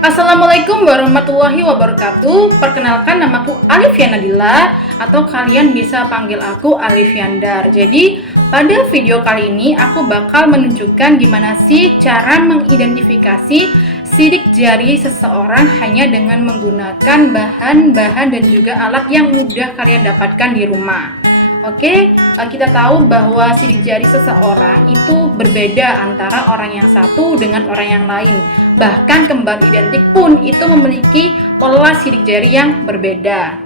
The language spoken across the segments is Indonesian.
Assalamualaikum warahmatullahi wabarakatuh. Perkenalkan, namaku Alifian Nadila atau kalian bisa panggil aku Alifiandar. Jadi pada video kali ini aku bakal menunjukkan gimana sih cara mengidentifikasi sidik jari seseorang hanya dengan menggunakan bahan-bahan dan juga alat yang mudah kalian dapatkan di rumah. Oke, kita tahu bahwa sidik jari seseorang itu berbeda antara orang yang satu dengan orang yang lain. Bahkan kembar identik pun itu memiliki pola sidik jari yang berbeda.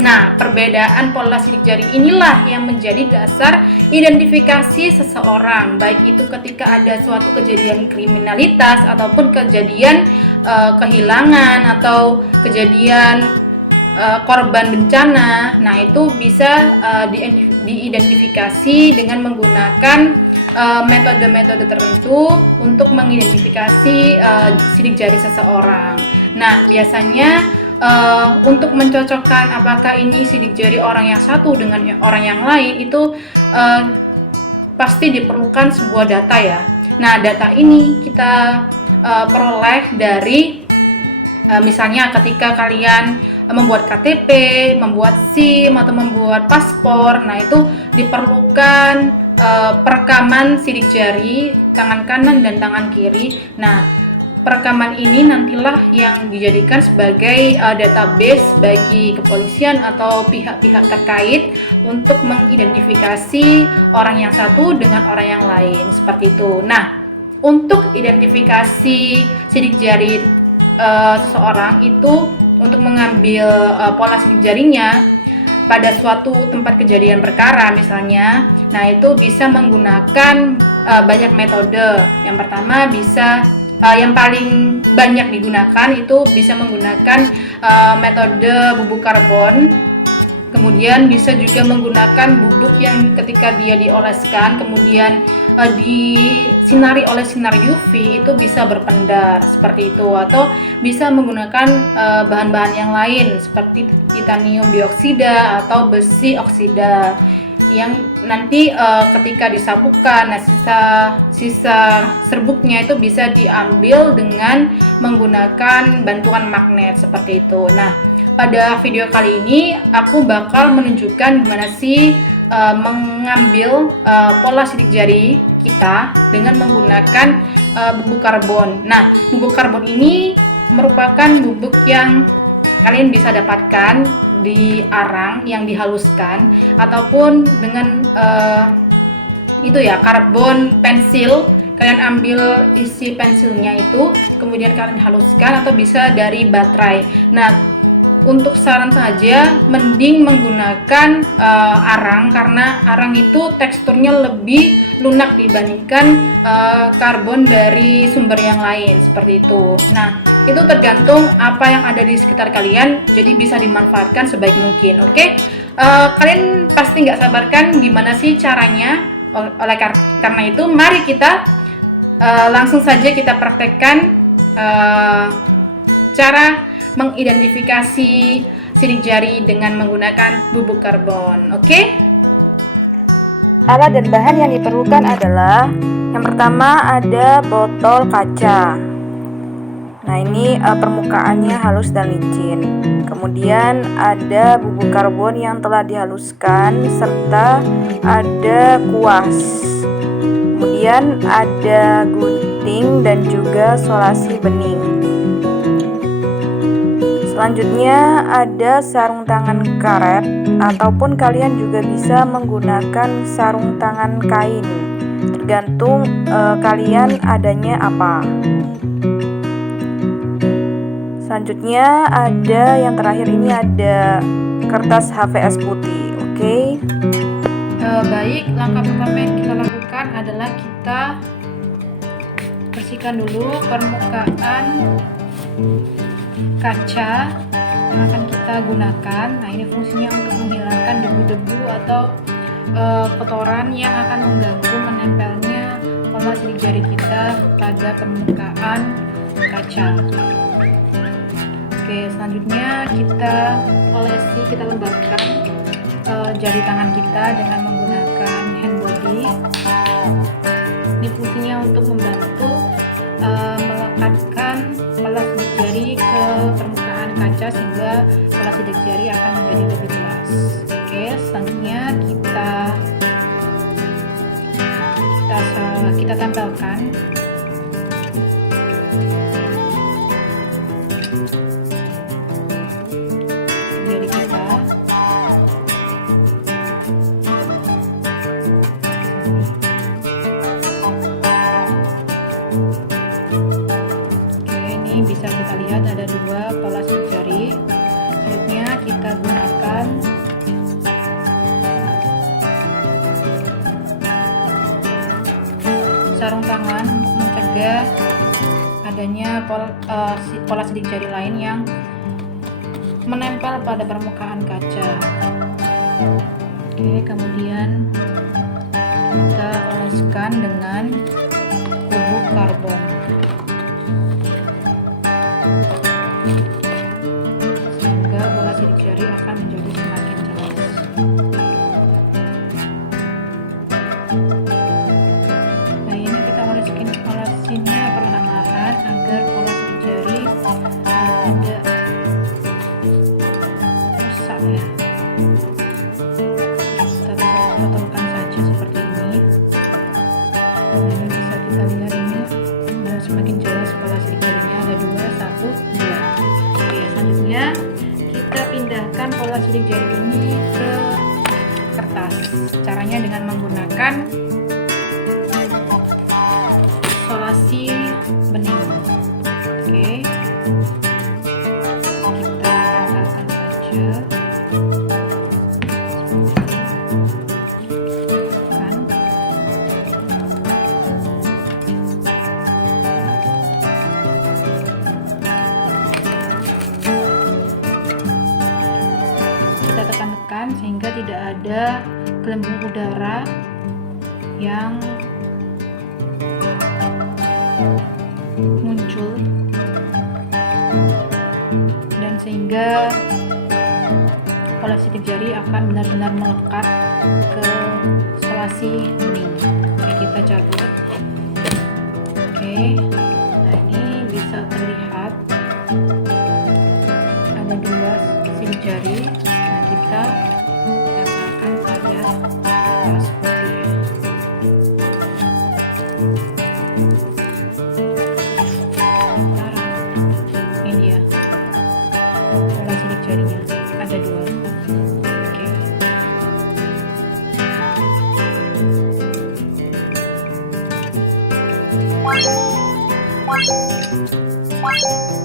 Nah, perbedaan pola sidik jari inilah yang menjadi dasar identifikasi seseorang, baik itu ketika ada suatu kejadian kriminalitas ataupun kejadian kehilangan atau kejadian korban bencana. Nah, itu bisa diidentifikasi dengan menggunakan metode-metode tertentu untuk mengidentifikasi sidik jari seseorang. Nah, biasanya untuk mencocokkan apakah ini sidik jari orang yang satu dengan orang yang lain itu pasti diperlukan sebuah data ya. Nah, data ini kita peroleh dari misalnya ketika kalian membuat KTP, membuat SIM atau membuat paspor. Nah, itu diperlukan perekaman sidik jari tangan kanan dan tangan kiri. Nah, perekaman ini nantilah yang dijadikan sebagai database bagi kepolisian atau pihak-pihak terkait untuk mengidentifikasi orang yang satu dengan orang yang lain, seperti itu. Nah, untuk identifikasi sidik jari seseorang itu, untuk mengambil pola sidik jarinya pada suatu tempat kejadian perkara misalnya, nah itu bisa menggunakan banyak metode. Yang pertama bisa yang paling banyak digunakan itu bisa menggunakan metode bubuk karbon. Kemudian bisa juga menggunakan bubuk yang ketika dia dioleskan kemudian disinari oleh sinar UV itu bisa berpendar, seperti itu. Atau bisa menggunakan bahan-bahan yang lain seperti titanium dioksida atau besi oksida yang nanti ketika disabukkan, nah sisa serbuknya itu bisa diambil dengan menggunakan bantuan magnet, seperti itu. Nah, pada video kali ini aku bakal menunjukkan gimana sih mengambil pola sidik jari kita dengan menggunakan bubuk karbon. Nah, bubuk karbon ini merupakan bubuk yang kalian bisa dapatkan di arang yang dihaluskan ataupun dengan karbon pensil. Kalian ambil isi pensilnya itu kemudian kalian haluskan, atau bisa dari baterai. Nah, untuk saran saja mending menggunakan arang, karena arang itu teksturnya lebih lunak dibandingkan karbon dari sumber yang lain, seperti itu. Nah, itu tergantung apa yang ada di sekitar kalian, jadi bisa dimanfaatkan sebaik mungkin. Oke, kalian pasti nggak sabarkan gimana sih caranya. Oleh karena itu, mari kita langsung saja kita praktekkan cara mengidentifikasi sidik jari dengan menggunakan bubuk karbon. Oke? Alat dan bahan yang diperlukan adalah yang pertama ada botol kaca. Nah, ini permukaannya halus dan licin. Kemudian ada bubuk karbon yang telah dihaluskan serta ada kuas. Kemudian ada gunting dan juga solasi bening. Selanjutnya ada sarung tangan karet, ataupun kalian juga bisa menggunakan sarung tangan kain, tergantung kalian adanya apa. Selanjutnya ada yang terakhir, ini ada kertas HVS putih. Oke. Baik, langkah pertama yang kita lakukan adalah kita bersihkan dulu permukaan kaca yang akan kita gunakan. Nah, ini fungsinya untuk menghilangkan debu-debu atau kotoran yang akan mengganggu menempelnya pola sidik jari kita pada permukaan kaca. Oke, selanjutnya kita olesi, kita lembabkan jari tangan kita dengan menggunakan hand body. Ini untuk membantu melekatkan pola sidik jari ke permukaan kaca sehingga pola sidik jari akan menjadi lebih jelas. Oke, selanjutnya kita tempelkan jari kita. Oke, ini bisa kita lihat ada 2 pola sidik jari. Selanjutnya kita gunakan sarung tangan untuk mencegah adanya pola sidik jari lain yang menempel pada permukaan kaca. Oke, kemudian kita oleskan dengan bubuk karbon sehingga pola sidik jari akan menjadi semakin jelas. Nah, ini kita olesinnya perlahan-lahan agar pola sidik jari tidak rusak ya. Kita totolkan saja seperti ini. Nah, ini bisa kita lihat ini sudah semakin jelas pola sidik jarinya, ada 2, 1, 2. Oke, selanjutnya kita pindahkan pola sidik jari ini ke kertas. Caranya dengan menggunakan isolasi bening. Oke, kita tempelkan saja. Kita tekan-tekan sehingga tidak ada gelembung udara yang muncul, dan sehingga pola sidik jari akan benar-benar melekat ke selasi bening. Oke, kita cabut. Oke, nah ini bisa terlihat ada 2 sidik jari. Nah, kita tempelkan pada kertas putih. Ini dia pola sidik jarinya, ada 2. Oke.